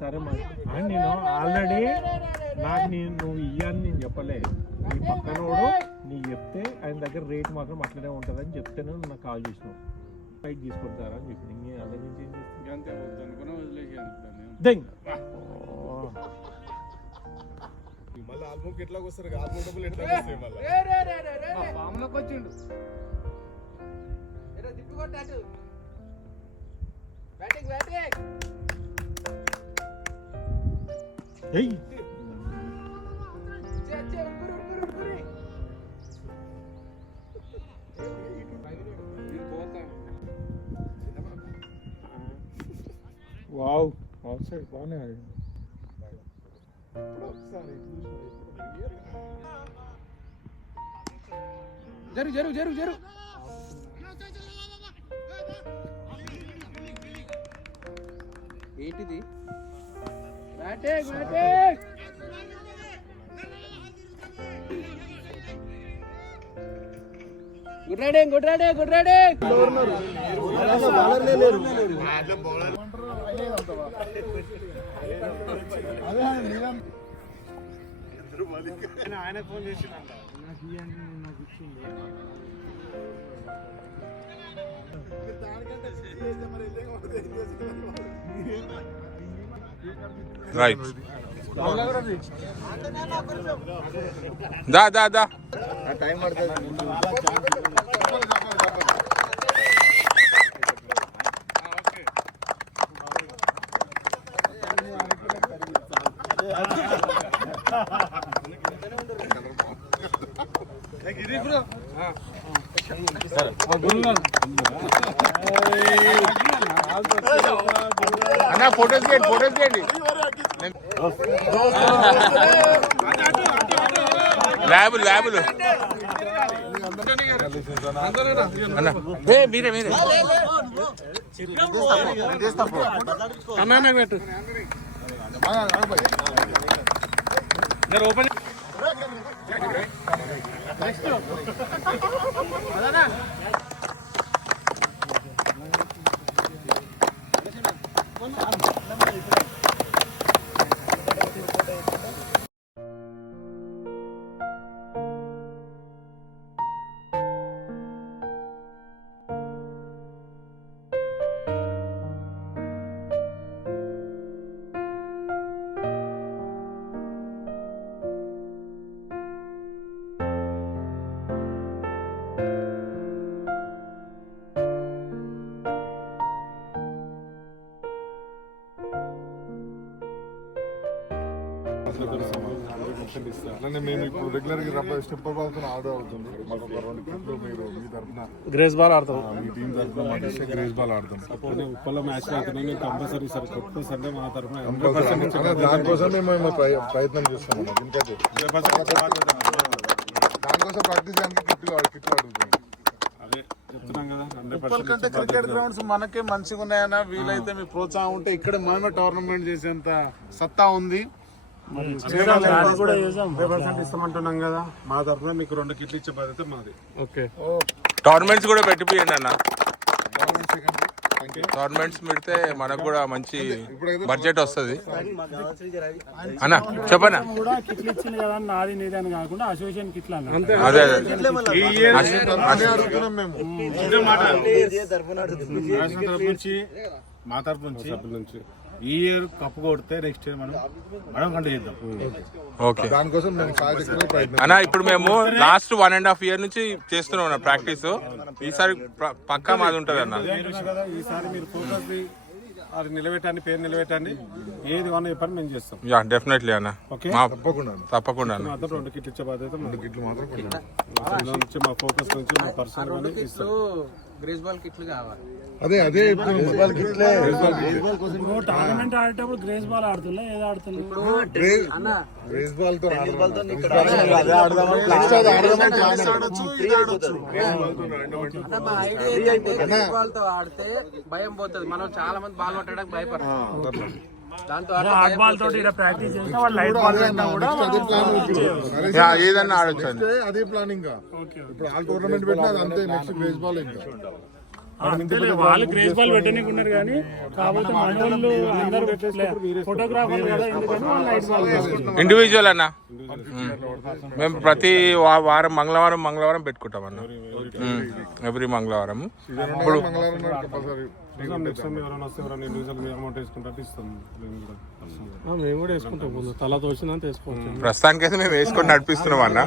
సరే నేను ఆల్రెడీ నాకు నువ్వు ఇయ్యని నేను చెప్పలే. నీ పక్కనోడు నీకు చెప్తే ఆయన దగ్గర రేట్ మాత్రం అట్లనే ఉంటుందని చెప్తేనే నాకు కాల్ చేసినావు. ఫైట్ తీసుకుంటారా అని చెప్పి నేను అదే నుంచి ఏం చేస్తాను. మళ్ళీ ఆల్బమ్కి ఎట్లా వస్తారు, ఆల్బమ్ డబ్బులు ఎట్లా వస్తాయి మళ్ళీ. వావ్ అవుట్ సైడ్ బాగానే జరు జరు జరు జరు ఏంటిది? Batting batting good riding good riding good riding. ఆయన ఫోన్ చేసి రైట్ దా దా దా టైం పడుతుంది. అన్న ఫోటోస్ తీయండి ల్యాబులు అన్న మీరే అన్న పెట్టు ఓపెన్ అట్లనే మేము ఇప్పుడు రెగ్యులర్ గా స్టెప్ బాల్ ఆర్డర్ అవుతుంది. మాకు ఒక 2 కిట్లు మీరు మీ తరఫున గ్రేస్ బాల్ ఆడతాం, మీ టీం తరఫున మాకు ఇస్తే గ్రేస్ బాల్ ఆడతాం. ఉప్పల్లో మ్యాచ్ అవుతున్నాయి కంపల్సరీ సార్ కొత్త సండే మా తరఫున దానికోసం మేము ప్రయత్నం చేస్తాము. దానికోసం ప్రాక్టీస్ చేయడానికి కిట్లు అడుగుతుంది. ఉప్పల్ కంటే క్రికెట్ గ్రౌండ్స్ మనకే మంచిగా ఉన్నాయన్నా, వీలైతే మీ ప్రోత్సాహం ఉంటే ఇక్కడ మనమే టోర్నమెంట్ చేసేంత సత్తా ఉంది. ఇస్తామంటున్నాం కదా, మా తరఫున మీకు 2 కిట్లు ఇచ్చే బాధ్యత మాది. ఓకే, టోర్నమెంట్స్ కూడా పెట్టిపోయండి అన్న. టోర్నమెంట్స్ పెడితే మనకు కూడా మంచి బడ్జెట్ వస్తుంది అన్న. చెప్పనా కిట్లు ఇచ్చింది కదా నాది నీది అని కాకుండా అసోసియేషన్ కిట్లు అన్న. అదే మా తరఫు నుంచి ఈ ఇయర్ కప్పు కొడితే నెక్స్ట్ ఇయర్ మనం కంటే చేద్దాం. ఓకే దానికోసం అన్న. ఇప్పుడు మేము లాస్ట్ 1.5 year నుంచి చేస్తున్నాం ప్రాక్టీస్. ఈసారి పక్కా మాది ఉంటుంది అన్న. ఈసారి మీరు ఫోకస్ నిలబెట్టండి, పేరు నిలబెట్టండి, ఏది కావాలో చెప్పని మేము చేస్తాం. యా డెఫినెట్లీ అన్న, తప్పకుండా అన్న. 2 కిట్లు ఇచ్చే బాధ్యత 2 కిట్లు మాత్రం నుంచి మా ఫోకస్ నుంచి మా పర్సనల్ గ్రేస్ బాల్ కిట్లు కావాలి. అదే టోర్నమెంట్ ఆడేటప్పుడు గ్రేస్ బాల్ ఆడుతున్నా ఏదో ఆడుతున్నా గ్రేస్ బాల్ తో ఆడితే భయం పోతుంది. మనం చాలా మంది బాల్ కొట్టడానికి భయపడతాం. దాంతో ప్రాక్టీస్ చేస్తే వాళ్ళు లైట్ బాల్ ఏదన్నా ఆడొచ్చు. అదే ప్లానింగ్. ఇప్పుడు ఆల్ టోర్నమెంట్ పెట్టినా అంతే. నెక్స్ట్ గ్రేస్ బాల్ ఇంకా వాళ్ళు క్రేజ్ బాల్ పెట్టనీకున్నారు కానీ కాకపోతే మన వాళ్ళు అందరూ ఫోటోగ్రాఫర్ కదా ఎందుకంటే వాళ్ళు లైట్ బాల్ చేసుకుంటారు. ఇండివిజువల్ అన్న మేము ప్రతి వారం మంగళవారం పెట్టుకుంటాం అన్న, ఎవ్రీ మంగళవారం. ఇప్పుడు మేము కూడా వేసుకుంటాం, ముందు తల తోచినంత వేసుకోవచ్చు. ప్రస్తుతానికైతే మేము వేసుకొని నడిపిస్తున్నాం అన్న.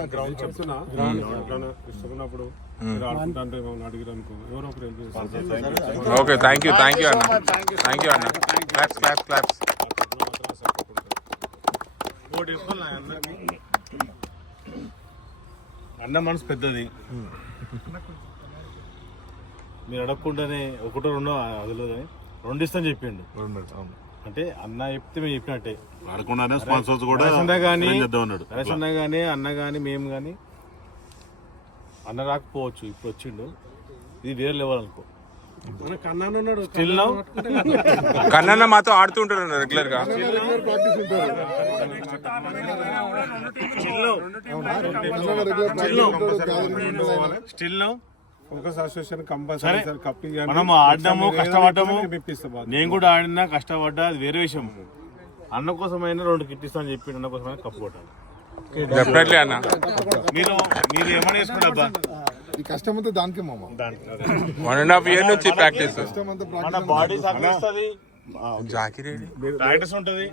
ఓకే, థ్యాంక్ యూ అన్న, థ్యాంక్ యూ అన్న. క్లాప్స్. అన్న మనసు పెద్దది, మీరు అడగకుండానే ఒకటో రెండో వదలదు, రెండు ఇస్తాను చెప్పిండు. అంటే అన్న చెప్తే మేము చెప్పినట్టే, అడగకుండానే స్పాన్సర్స్ కూడా నరేష్ అన్న కానీ అన్న కానీ మేము కానీ. అన్న రాకపోవచ్చు, ఇప్పుడు వచ్చిండు, ఇది వేరే లెవెల్ అనుకో. కన్నన్న మాతో ఆడుతుంటారు రెగ్యులర్ గా. స్టిల్ మనం ఆడినాము, కష్టపడ్డాము. నేను కూడా ఆడినా, కష్టపడ్డా, అది వేరే విషయం. అన్న కోసమైనా 2 కిట్ ఇస్తాను చెప్పి అన్న కోసమైనా కప్పు కొట్టాలి. డెఫినెట్లీ అన్న. మీరు ఏమైనా వేసుకుంటా ఈ కష్టం అంతా దానికే మామ, 1.5 year నుంచి ప్రాక్టీస్. మన బాడీ సహకరిస్తుంది, జాకిరీ ప్రాక్టీస్ ఉంటుంది.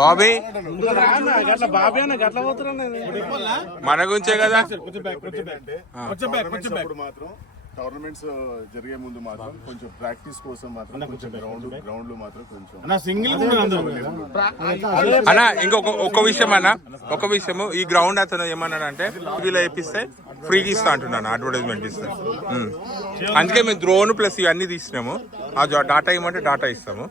బాబీ బాబీ అన్న గట్ల పోతున్నా మన గురించే కదా. మాత్రం టోర్నమెంట్స్ జరిగే ముందు మాత్రం కొంచెం ప్రాక్టీస్ కోసం మాత్రం కొంచెం గ్రౌండ్ లో మాత్రం కొంచెం సింగిల్ అన్న. ఒక విషయము ఈ గ్రౌండ్ అతను ఏమన్నాడంటే టీవీలో వేపిస్తే ఫ్రీగా ఇస్తా అంటున్నాను, అడ్వర్టైజ్మెంట్ ఇస్తే. అందుకే మేము డ్రోన్ ప్లస్ ఇవన్నీ తీసినాము. ఆ డాటా ఇవ్వమంటే డాటా ఇస్తాము.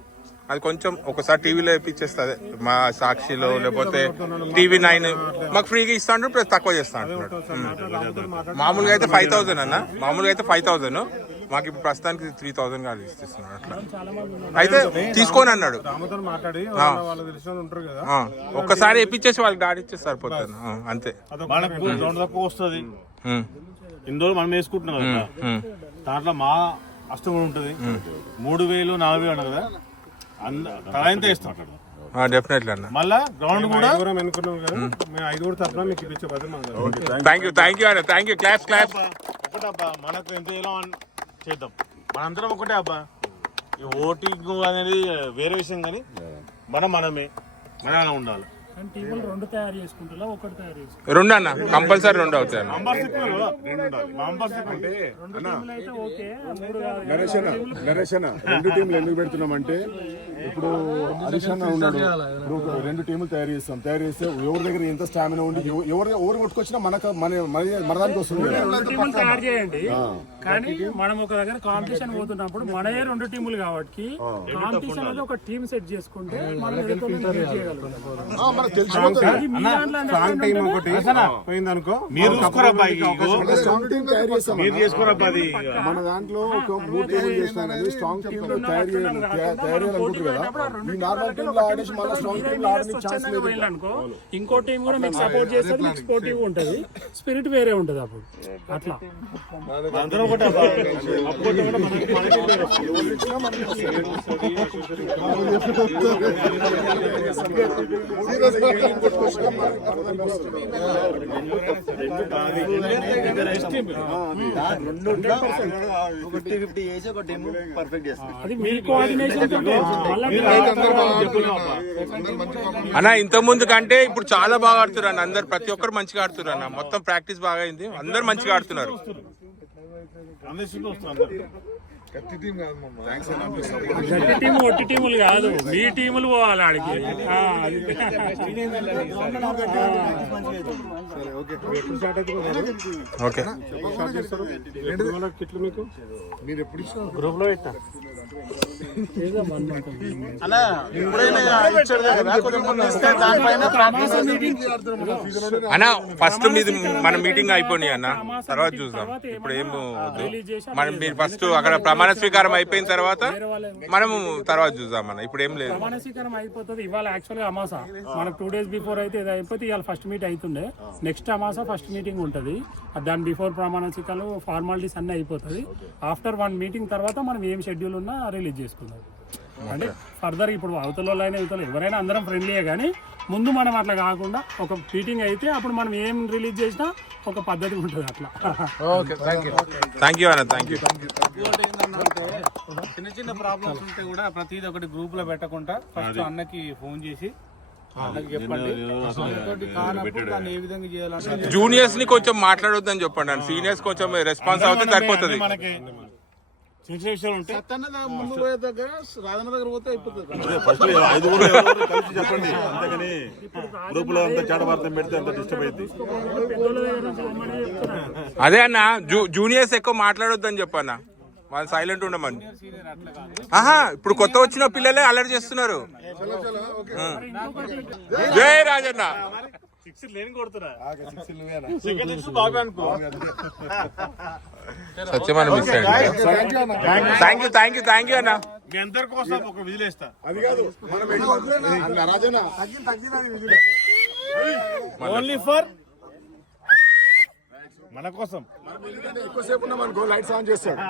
అది కొంచెం ఒకసారి టీవీలో వేపించేస్తుంది, మా సాక్షిలో లేకపోతే TV9 మాకు ఫ్రీగా ఇస్తా అంటారు, ప్లస్ తక్కువ చేస్తా అంటున్నాడు. మామూలుగా అయితే 5,000 అన్న, మామూలుగా అయితే 5,000, మాకు ఇప్పుడు ప్రస్తుతానికి 3,000 కాదు ఇస్తున్నాడు. అట్లా అయితే తీసుకోని అన్నాడు. ఒక్కసారి వేపించేసి వాళ్ళకి డాడీ ఇచ్చేసి సరిపోతుంది అంతే. తక్కువ వస్తుంది. ఇన్ని రోజులు మనం వేసుకుంటున్నాం కదా, దాంట్లో మా అష్టం కూడా ఉంటుంది. 3,000 4,000 అన్న కదా, తల ఇస్తాం డెఫినెట్లీ అన్న. మళ్ళా గ్రౌండ్ కూడా థ్యాంక్ యూ అన్న, థ్యాంక్ యూ. క్లాప్స్. ఒకటబ్బా, మనకు ఎంత ఇలా చేద్దాం, మనందరం ఒకటే అబ్బా. ఈ ఓటింగ్ అనేది వేరే విషయం, కానీ మనమే ఉండాలి. టీములు 2 తయారు చేసుకుంటారా, 1 తయారు చేసుకుంటారు? 2 అన్న, కంపల్సరీ 2 అవుతాయి అన్న. నరేష్ అన్న 2 టీంలు ఎందుకు పెడుతున్నామంటే, ఇప్పుడు హరీష్ అన్న ఉన్నాడు, 2 టీములు తయారు చేస్తే ఎవరి దగ్గర ఎంత స్టామినా ఉండి ఎవరు కొట్టుకొచ్చినా మన దానికి వస్తుంది. తయారు చేయండి, కానీ మనం ఒక దగ్గర కాంపిటీషన్ పోతున్నప్పుడు మనయే 2 టీములు కాబట్టి కాంపిటీషన్ అనేది ఒక టీం సెట్ చేసుకుంటే మనం మీరు చేసుకోరబ్బా. మన దాంట్లో ఒక 3 టీములు చేసినా కానీ స్ట్రాంగ్ టీమ్ తయారు చేయాలనుకుంటారు కదా. ఈ నార్మల్ టీమ్ లో ఆడేసి మళ్ళీ స్ట్రాంగ్ టీమ్ లో ఆడడానికి ఛాన్స్ లేదు అనుకో. ఇంకో టీం కూడా మీకు సపోర్ట్ చేస్తుంది, మీకు స్పోర్టివ్ ఉంటది, స్పిరిట్ వేరే ఉంటది. అప్పుడు అట్లా అది మీ కోఆర్డినేషన్. అన్న ఇంత ముందు కంటే ఇప్పుడు చాలా బాగా ఆడుతున్నారు అన్న, అందరు ప్రతి ఒక్కరు మంచిగా ఆడుతున్నారు అన్న. మొత్తం ప్రాక్టీస్ బాగా అయింది, అందరు మంచిగా ఆడుతున్నారు. గట్టి టీం ఒట్టి టీములు కాదు, మీ టీములు పోవాలి ఆడికి. ఓకే మీరు ఎప్పుడు గ్రూప్ లో పెట్టా అలా ఎప్పుడైనా ఇచ్చాడు కదా కొంచెం ఇస్తే దానిపైన ప్రాక్టీస్ అన్న ఫస్ట్ మీది మన మీటింగ్ అయిపోయినాయి అన్న, తర్వాత చూద్దాం. ఇప్పుడు ఏం వద్దు. మనం మీరు ఫస్ట్ అక్కడ ప్రమాణ స్వీకారం అయిపోయిన తర్వాత మనము తర్వాత చూద్దాం అన్న. ఇప్పుడు ఏం లేదు. ప్రమాణ స్వీకారం అయిపోతుంది ఇవాళ. యాక్చువల్గా అమాస మనకు 2 days బిఫోర్ అయితే ఇది అయిపోతే ఇవాళ ఫస్ట్ మీట్ అవుతుండే. నెక్స్ట్ అమాస ఫస్ట్ మీటింగ్ ఉంటుంది. దాని బిఫోర్ ప్రమాణ స్వీకారాలు ఫార్మాలిటీస్ అన్నీ అయిపోతుంది. ఆఫ్టర్ 1 మీటింగ్ తర్వాత మనం ఏం షెడ్యూల్ ఉన్నా రిలీజ్ చేసుకుందాం. అంటే ఫర్దర్ ఇప్పుడు అవతల అయినా ఇవతల ఎవరైనా అందరం ఫ్రెండ్లీయే, కానీ ముందు మనం అట్లా కాకుండా ఒక మీటింగ్ అయితే అప్పుడు మనం ఏం రిలీజ్ చేసినా ఒక పద్ధతి ఉంటుంది అట్లా. Okay, thank you. Thank you అన్న, థ్యాంక్ యూ. ఇంకోటి ఏంటంటే చిన్న చిన్న ప్రాబ్లమ్స్ ఉంటే కూడా ప్రతిదీ ఒకటి గ్రూప్ లో పెట్టకుండా ఫస్ట్ అన్నకి ఫోన్ చేసి అన్నకి చెప్పండి. ఇంకోటి కానప్పుడు దాన్ని ఏ విధంగా చేయాలంటే జూనియర్స్ ని కొంచెం మాట్లాడొద్దని చెప్పండి అన్న. సీనియర్స్ కొంచెం రెస్పాన్స్ అవుతే సరిపోతుంది. మనకి చిన్న చిన్న విషయాలు ఉంటాయి. సత్తన్న ముందు పోయే దగ్గర రాధన దగ్గర పోతే అయిపోతుంది. ఫస్ట్ 5 ఎవరు కలిసి చెప్పండి, అంతేగాని గ్రూప్ లో అంత చాటవార్తం పెడితే అంత డిస్టర్బ్ అయింది. అదే అన్న, జూనియర్స్ ఎక్కువ మాట్లాడొద్దని చెప్పన్న, వాళ్ళు సైలెంట్ ఉండమని. ఆహా, ఇప్పుడు కొత్త వచ్చిన పిల్లలే అలర్ట్ చేస్తున్నారు. జై రాజన్న. సత్యమైన మిస్ అయ్యండి. థ్యాంక్ యూ అన్న. మీ అందరి కోసం ఒక విజిలేస్తా. అది కాదు మనం రాజన్న ఓన్లీ ఫర్ మన కోసం. ఎక్కువసేపు ఉన్నాం అనుకో లైట్స్ ఆన్ చేస్తాడు.